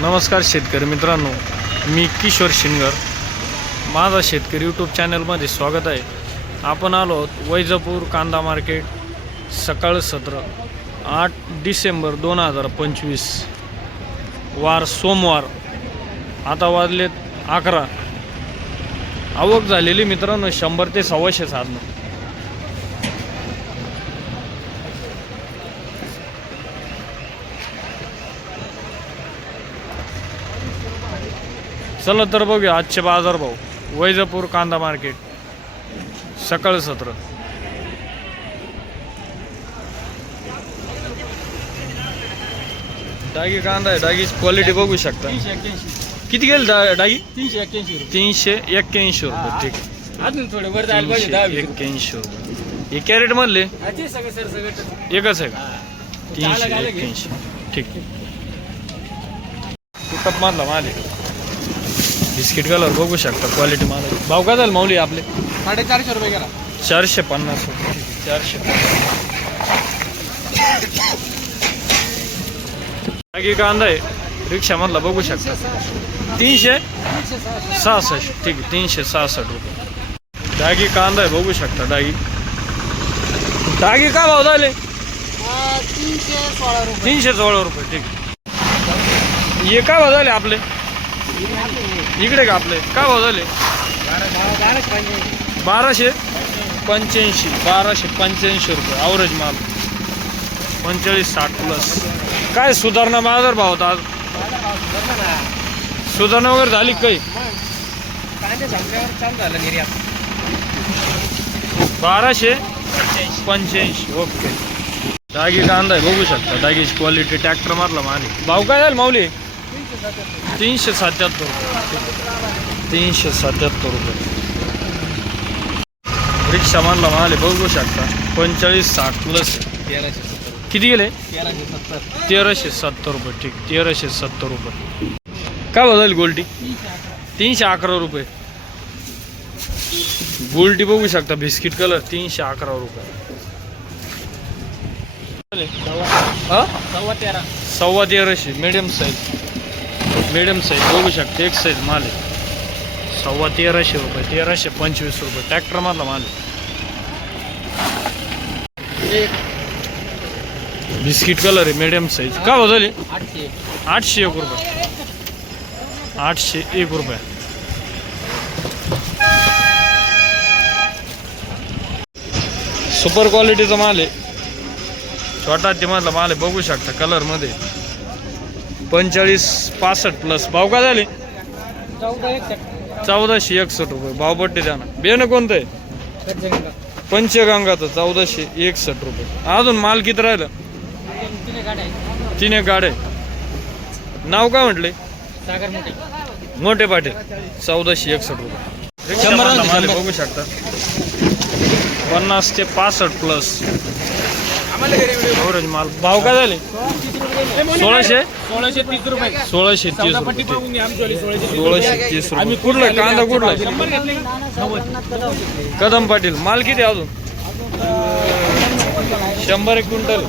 नमस्कार शेतकरी मित्रांनो मी किशोर शिनगर माझा शेतकरी यूट्यूब चॅनलमध्ये स्वागत आहे. आपण आलो आहोत वैजापूर कांदा मार्केट सकाळ सत्र आठ डिसेंबर दोन हजार पंचवीस. वार सोमवार आता वाजलेत अकरा. आवक झालेली मित्रांनो शंभर ते सव्वाशे साधनं. चला तर बघूया आजचे बाजार भाऊ वैजापूर कांदा मार्केट. सकाळ सत्र. डागी कांदा आहे डागीची क्वालिटी बघू शकता. किती गेल डागी? तीनशे एक्क्याऐंशी रुपये तीनशे एक्क्याऐंशी रुपये ठीक. आहे. अजून थोडे वर जायला पाहिजे दहा वीस एक्क्याऐंशी. रुपये हे कॅरेट मधले? हा, ते सगळं सर सगळं एकच आहे का? तीनशे एक्क्याऐंशी. ठीक. तुटप मधला माल आहे? बिस्किट कलर बघू शकता क्वालिटी माल आहे. भाव काय झालं माऊली आपले? साडेचारशे रुपये करा चारशे पन्नास रुपये. चारशे पन्नास. बाकी कांदा आहे. रिक्षामधला बघू शकता. तीनशे? सहासष्ट. ठीक आहे तीनशे सहासष्ट रुपये. डागी कांदा आहे बघू शकता डागी. डागी काय भाव झाले? तीनशे सोळा रुपये तीनशे सोळा रुपये. ठीक आहे. हे काय भाव झाले आपले? इकडे का आपले? काय भाव झाले? बाराशे? पंच्याऐंशी. बाराशे पंच्याऐंशी रुपये. ॲव्हरेज माल. पंचेचाळीस साठ प्लस काय सुधारणा बाजार भाव होता आज? सुधारणा वगैरे झाली का काही? बाराशे? पंच्याऐंशी. ओके डागी कांदा आहे बघू शकता. डागीची क्वालिटी ट्रॅक्टर मारला माली भाव काय झालं माऊली? तीनशे सत्याहत्तर. रुपये तीनशे सत्याहत्तर रुपये. रिक्षा मारला माले बघू शकता पंचेचाळीस साठ प्लस किती गेले? तेराशे सत्तर तेराशे सत्तर रुपये. ठीक तेराशे सत्तर रुपये. काय बदल गोल्टी तीनशे अकरा रुपये. गोल्टी बघू शकता बिस्किट कलर तीनशे अकरा रुपये. सव्वा तेराशे मिडियम साईज मिडियम साईज बघू शकते एक साईज माल आहे. सव्वा तेराशे रुपये तेराशे पंचवीस रुपये ट्रॅक्टर मधला माल आहे. बिस्किट कलर आहे मिडियम साईज का हो झाली? आठशे एक रुपये. आठशे एक रुपये. सुपर क्वालिटीचा माल आहे. छोटा मधला माल आहे बघू शकता कलरमध्ये पंचेचाळीस पासष्ट प्लस भाव काय झाले? चौदाशे एकसष्ट रुपये. भावपट्टी द्या ना. बेनं कोणतं आहे? पंचगंगाचं चौदाशे एकसष्ट रुपये. अजून माल किती राहिलं? तिने गाड्या नाव काय म्हटले? सागर मोठे. पाटील. चौदाशे एकसष्ट रुपये. बघू शकता. पन्नास ते पासष्ट प्लस ओरेंज माल. भाव काय झाले? सोळाशे? सोळाशे तीस रुपये. सोळाशे तीस रुपये. सोळाशे तीस कुठला? कांदा कुठला. कदम पाटील. माल किती आहे अजून? शंभर एक क्विंटल.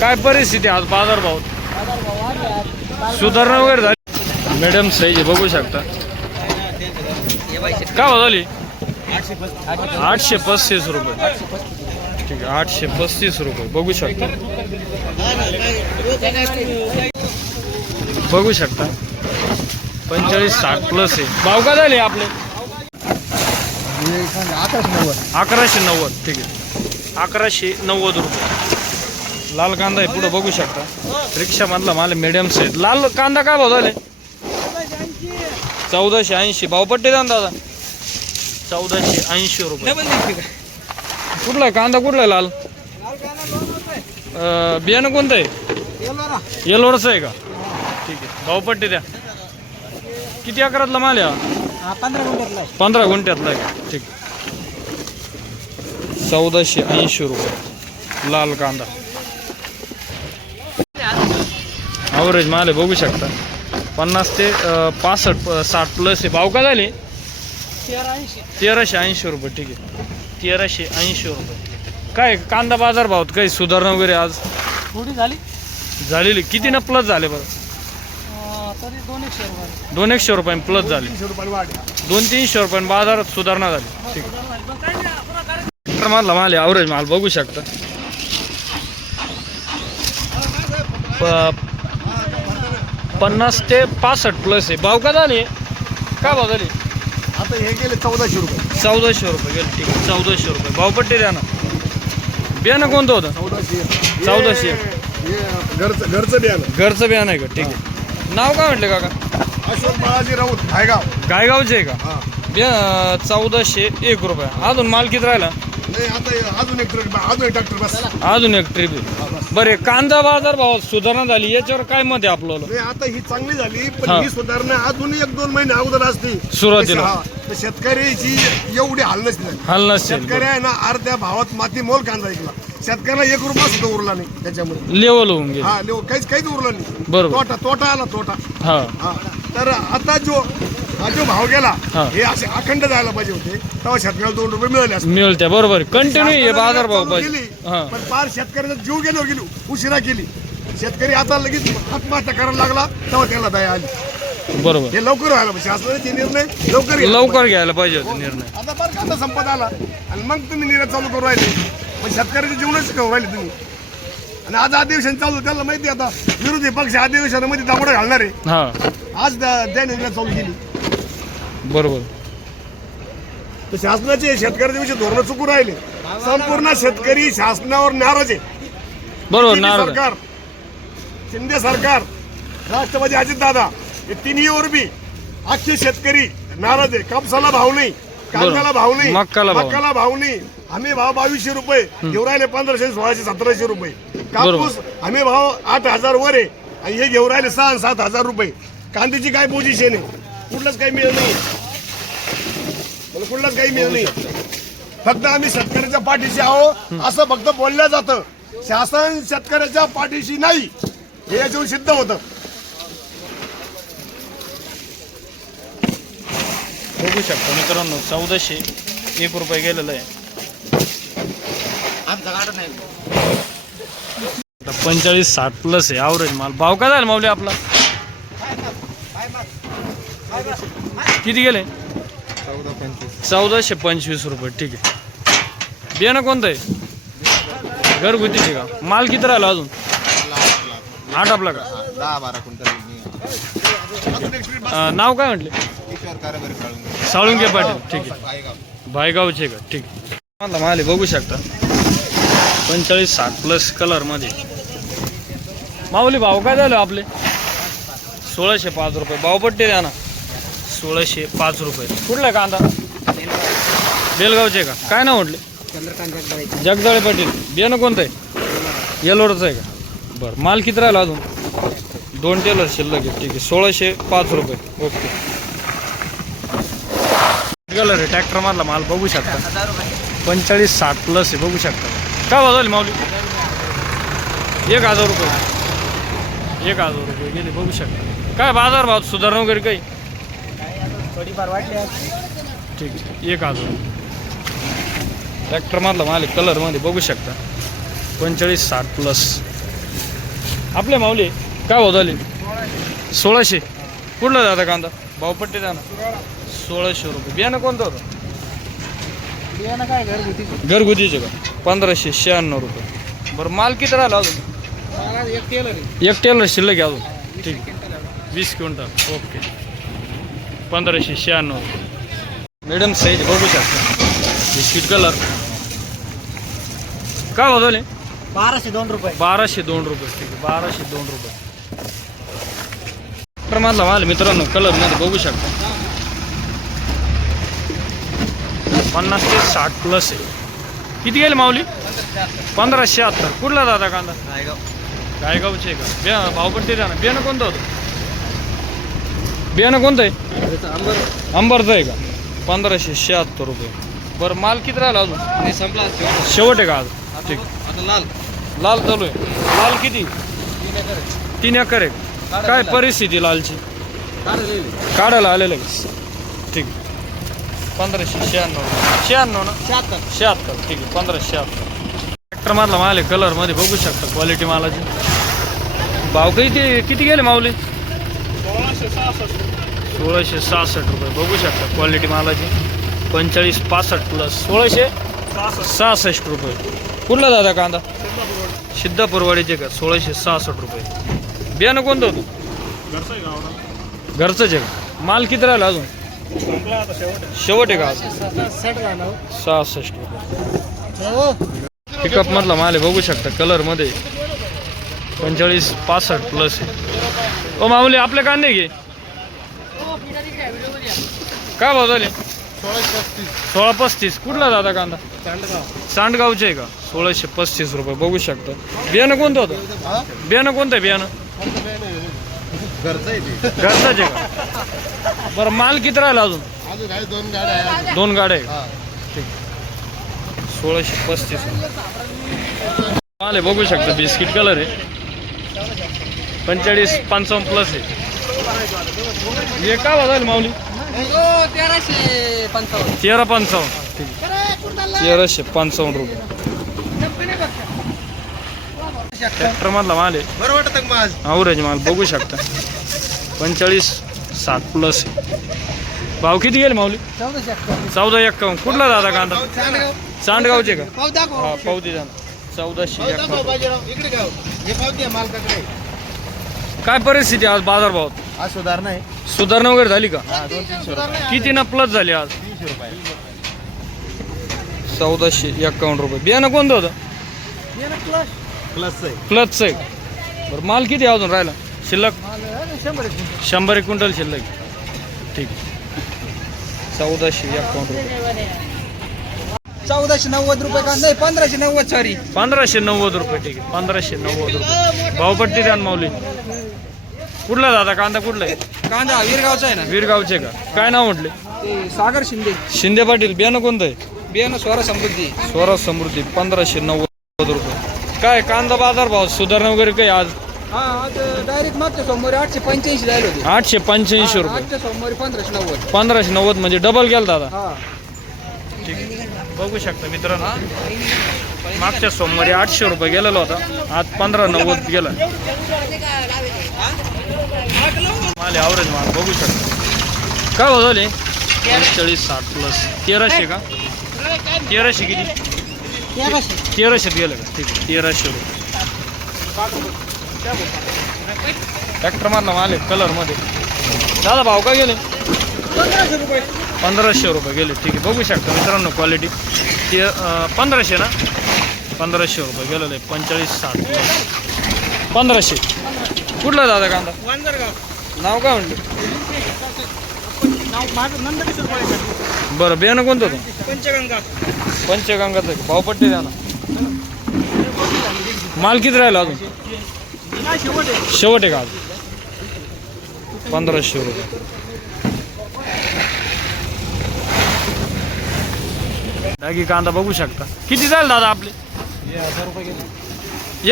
काय परिस्थिती आहे आज बाजार भाव? सुधारणा वगैरे झाली? मॅडम साईज बघू शकता. काय भाव झाली? आठशे पस्तीस रुपये. ठीक आहे आठशे पस्तीस रुपये. बघू शकता. बघू शकता. पंचेचाळीस साठ प्लस आहे. भाव का झाले आपले? अकराशे नव्वद. ठीक आहे. अकराशे नव्वद रुपये. लाल कांदा आहे पुढं बघू शकता. रिक्षामधला माल मिडियम साईज लाल कांदा काय भाव झाले? चौदाशे ऐंशी. भावपट्टी पट्टे दादा. चौदाशे ऐंशी रुपये. कुठला आहे? कांदा कुठला आहे लाल? अं, बियाणं कोणतं आहे? येलोरचं आहे का? ठीक आहे. भावपट्टी द्या. किती अकरातला माल आहे हा? हा, पंधरा मिनिटातला आहे. पंधरा गुंठ्यातला आहे का? ठीक चौदाशे ऐंशी रुपये. लाल कांदा. ॲव्हरेज माल आहे बघू शकता. पन्नास ते अं, पासष्ट प- साठ प्लस आहे. भाव का झाले? तेराशे. ऐंशी रुपये ठीक आहे. तेराशे ऐंशी रुपये. काय कांदा बाजार भावात काही सुधारणा वगैरे आज? थोडी झाली. झालेली. किती न प्लस झाले बरं? अं, तरी दोन एकशे रुपये दोन एकशे रुपये प्लस झाले. दोन तीनशे रुपये बाजारात सुधारणा झाली. ठीक आहे. तर माल माल ॲव्हरेज माल बघू शकता. प- पन्नास ते पासष्ट प्लस आहे. भाव का झाले? काय भाव झाले? आता हे गेले चौदाशे रुपये. चौदाशे रुपये गेले ठीक आहे. चौदाशे रुपये. भावपट्टी द्या ना. बियाणं कोणतं होतं? चौदाशे. चौदाशे. हे- घरचं घरचं बियाणं. घरचं बियाणं आहे का? ठीक आहे. नाव काय म्हटलं काका? अशोक बाळाजी राऊत हायगाव गायगावचे आहे का? हा. बिया चौदाशे एक रुपये. अजून माल किती राहिला? अजून एक ट्रिप बरे कांदा बाजार भावात सुधारणा झाली याच्यावर काय मत आहे आपल्याला? नाही आता ही चांगली झाली पण हा. ही सुधारणा अजून एक दोन महिने अगोदर असती. सुरुवातीला. हा. तर शेतकऱ्याची एवढी हाल नसते हल नसेल. शेतकरी आहे ना अर्ध्या भावात माती मोल कांदा ऐकला शेतकऱ्याला एक रुपया सुद्धा उरला नाही त्याच्यामध्ये लेवल होऊन गेली. हा काहीच काहीच उरला नाही. बरोबर. तोटा तोटा आला तोटा. हा. हा तर आता जो हा जो भाव गेला हा. हे असे अखंड जायला पाहिजे होते. तेव्हा शेतकऱ्याला दोन रुपये मिळाले असते. मिळत्या बरोबर. कंटिन्यू हे बाजार भाव पाहिजे. हा. पण फार शेतकऱ्याचा जीव गेल्यावर गेली उशिरा केली. शेतकरी आता लगेच आत्महत्या करायला लागला तेव्हा त्याला दया आली. बरोबर. हे लवकर व्हायला पाहिजे. शासनाचे निर्णय लवकर घ्यायला लवकर घ्यायला पाहिजे होते निर्णय. आता बरं का आता संपत आला. आणि मग तुम्ही निर्णय चालू करू राहिले. पण शेतकऱ्याचे जीवनच करू राहिले तुम्ही. आणि आज अधिवेशन चालू त्याला माहिती आहे आता. विरोधी पक्ष अधिवेशनामध्ये दाबडा घालणार. आहे हा. आज त्या निर्णय चालू केली. बरोबर. तर शासनाचे शेतकऱ्याच्या विषयी धोरणं चुकून राहिले. संपूर्ण शेतकरी शासनावर नाराज आहे. बरोबर सरकार शिंदे सरकार राष्ट्रवादी अजित दादा हे तिन्ही वर बी अख्खे शेतकरी नाराज आहे. कापसाला भाव नाही कांद्याला भाव नाही मक्काला भाव. मक्काला भाव नाही. हमी भाव बावीसशे रुपये घेऊन राहिले पंधराशे सोळाशे सतराशे रुपये. कापूस हमी भाव आठ हजार वर आहे. आणि हे घेऊन राहिले सहा आणि सात हजार रुपये. कांद्याची काय पोझिशन आहे? कुठलंच काही मिळत नाही. मला कुठलंच काही मिळत नाही. फक्त आम्ही शेतकऱ्याच्या पाठीशी आहो असं फक्त बोलल्या जातं. शासन शेतकऱ्याच्या पाठीशी नाही. हे याच्यावर सिद्ध होतं. बघू शकता मित्रांनो चौदाशे एक रुपये गेलेलं आहे. आता पंचेचाळीस साठ प्लस आहे ॲव्हरेज माल. भाव काय झाला माऊली आपला? किती गेले? चौदाशे पंचवीस रुपये ठीक आहे. बियाणं कोणतं आहे? घरगुतीचे का माल किती राहिला अजून? आठ आपला का? दहा बारा क्विंटल नाव काय म्हटले? साळुंगे पाटील ठीक आहे. भायगावचे का ठीक आहे. माल माले बघू शकता. पंचेचाळीस सात प्लस कलरमध्ये माऊली भाव काय झालं आपले? सोळाशे पाच रुपये. भावपट्टी द्या ना. सोळाशे पाच रुपये. कुठला कांदा? बेलगावचे का? काय नाव म्हटले? जगदाळे पाटील. बियाणं कोणतं आहे? येलोरचं आहे का? बरं. माल किती राहिला अजून? दोन टेलर शिल्लक आहे. ठीक आहे. सोळाशे पाच रुपये. ओके. कलर आहे ट्रॅक्टर मधला माल बघू शकता. पंचेचाळीस साठ प्लस आहे. बघू शकता. काय झाले माऊली? एक हजार रुपये. एक हजार रुपये गेले. बघू शकता. काय बाजार भाव? सुधारणा वगैरे काही? थोडीफार वाटले ठीक आहे. एक हजार. ट्रॅक्टर मधला माल कलरमध्ये बघू शकता. पंचेचाळीस साठ प्लस आपले माऊली काय भाव झाले? सोळाशे. कुठला दादा कांदा? भावपट्टी ना. सोळाशे रुपये. बियाणं कोणतं होतं? बियाणं काय घरगुती घरगुतीचे का? पंधराशे शहाण्णव रुपये. बरं माल किती राहिला अजून? एक टेलर एक टेलर शिल्लक अजून. ठीक. वीस क्विंटल ओके. पंधराशे शहाण्णव. मॅडम साईज बघू शकता. बिस्किट कलर काय भाव झाले? बाराशे दोन रुपये. बाराशे दोन रुपये ठीक आहे बाराशे दोन रुपये. प्रमाणला माल मित्रांनो कलरमध्ये बघू शकता. पन्नास ते साठ प्लस आहे. किती गेले माऊली? पंधराशे शहात्तर कुठला दादा कांदा? गायगावचे का? बिया भावपट्टी द्या ना बियाणं कोणतं होतं? बियाणं कोणतं आहे? अंबरचं आहे का? पंधराशे शहात्तर रुपये. बरं माल किती राहिला अजून? संपला. शेवट आहे का आज? ठीक. आता लाल. लाल चालू आहे. लाल किती? तीन एकर आहे. काय परिस्थिती लालची? काढायला आलेलं आहे. ठीक. आहे. पंधराशे शहाण्णव. शहाण्णव ना? शहात्तर. शहात्तर. ठीक आहे पंधराशे शहात्तर. ट्रॅक्टर मारला माल आहे कलरमध्ये बघू शकता क्वालिटी मालाची. भाव किती किती गेले माऊली? सोळाशे सहासष्ट. रुपये. बघू शकता क्वालिटी मालाची. पंचेचाळीस पासष्ट प्लस सोळाशे सहासष्ट रुपये. कुठला दादा कांदा? सिद्धापूरवाडीचे का? सोळाशे सहासष्ट रुपये. बियाणं कोणतं होतं? घरचंच आहे का? माल किती राहिला अजून? शेवट आहे का सहासष्ट रुपये. पिकअप मधला माल आहे बघू शकता कलरमध्ये. पंचेचाळीस पासष्ट प्लस आहे. ओ माऊली आपले कांदे घे. काय भाव झाले? सोळा पस्तीस. कुठला दादा कांदा? सांडगावचे आहे का? सोळाशे पस्तीस रुपये. बघू शकता. बियाणं कोणतं होतं? बियाणं कोणतं आहे बियाणं? घरचं आहे ते. घरचाच आहे का? बरं माल किती राहिला अजून? अजून आहे दोन गाड्या आहे दोन गाड्या आहे हा. सोळाशे पस्तीस. माल आहे बघू शकता. बिस्किट कलर आहे. पंचेचाळीस पंचावन्न प्लस आहे. हे बघाल माऊली? तेराशे पंचावन्न. तेरा पंचावन्न. ठीक आहे तेराशे पंचावन्न रुपये. ट्रॅक्टर मधला माल आहे. बरं वाटत का माझ आवरेज माल बघू शकता. पंचेचाळीस सात प्लस भाव किती गेले माऊली? चौदाशे अठ्ठावीस चौदा एक्कावन्न. कुठला दादा कांदा? चांडगावचे का? पाव दाखव. हा पावती जाणार चौदाशे एक्कावन्न. बाजीराव. इकडे गाव. हे पावती आहे मालकाकडे. काय परिस्थिती आज बाजारभावात? आज सुधारणा आहे. सुधारणा वगैरे झाली का? हा दोन तीनशे रुपये. किती ना प्लस झाली आज? तीनशे रुपये. चौदाशे एक्कावन्न रुपये. बियाणं कोणतं होतं? प्लस आहे. प्लसचं आहे. बरं माल किती आहे अजून राहिला? शिल्लक? शंभर एक शंभर एक क्विंटल शिल्लक आहे. ठीक. चौदाशे एक्कावन्न रुपये. चौदाशे नव्वद रुपये का? नाही पंधराशे नव्वद सॉरी पंधराशे नव्वद रुपये ठीक आहे. पंधराशे नव्वद रुपये. भावपट्टी द्या ना माऊली. कुठला दादा? कांदा कुठला आहे? कांदा वीरगावचा आहे ना. वीरगावचे का? काय नाव म्हटले? ते सागर शिंदे. शिंदे पाटील. बियाणं कोणतं आहे? बियाणं स्वरा समृद्धी. स्वराज समृद्धी. पंधराशे नव्वद रुपये. काय कांदा बाजार भाव सुधारणा वगैरे काही आज? हा आज डायरेक्ट मागच्या सोमवारी आठशे पंच्याऐंशी होते. आठशे पंच्याऐंशी रुपये. आजच्या सोमवारी पंधराशे नव्वद. पंधराशे नव्वद म्हणजे डबल गेला दादा. हा. बघू शकता मित्रांनो. मागच्या सोमवारी आठशे रुपये गेलेला होता. आज पंधरा नव्वद गेला. माल ॲव्हरेज माल बघू शकता. काय भाव झाले? चाळीस साठ प्लस तेराशे का? तेराशे किती? तेराशे गेलं का? ठीक आहे. तेराशे रुपये. ट्रॅक्टर मधला माल आहे कलरमध्ये दादा भाव का गेले? पंधराशे रुपये पंधराशे रुपये गेले. ठीक आहे. बघू शकता मित्रांनो क्वालिटी ते पंधराशे ना? पंधराशे रुपये गेलेलं आहे. पंचेचाळीस साठ पंधराशे. कुठला दादा कांदा? नाव काय म्हणलं? बरं बियाणं कोणतं होतं पंचगंगा. पंचगंगाचं आहे. भावपट्टी द्या ना. माल किती राहिला अजून? शेवट आहे. का पंधराशे रुपये. डागी कांदा बघू शकता. किती जाईल दादा आपले?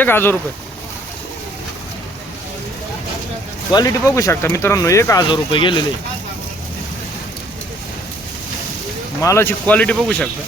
एक हजार रुपये. क्वालिटी बघू शकता. मित्रांनो एक हजार रुपये गेलेले. मालाची क्वालिटी बघू शकता.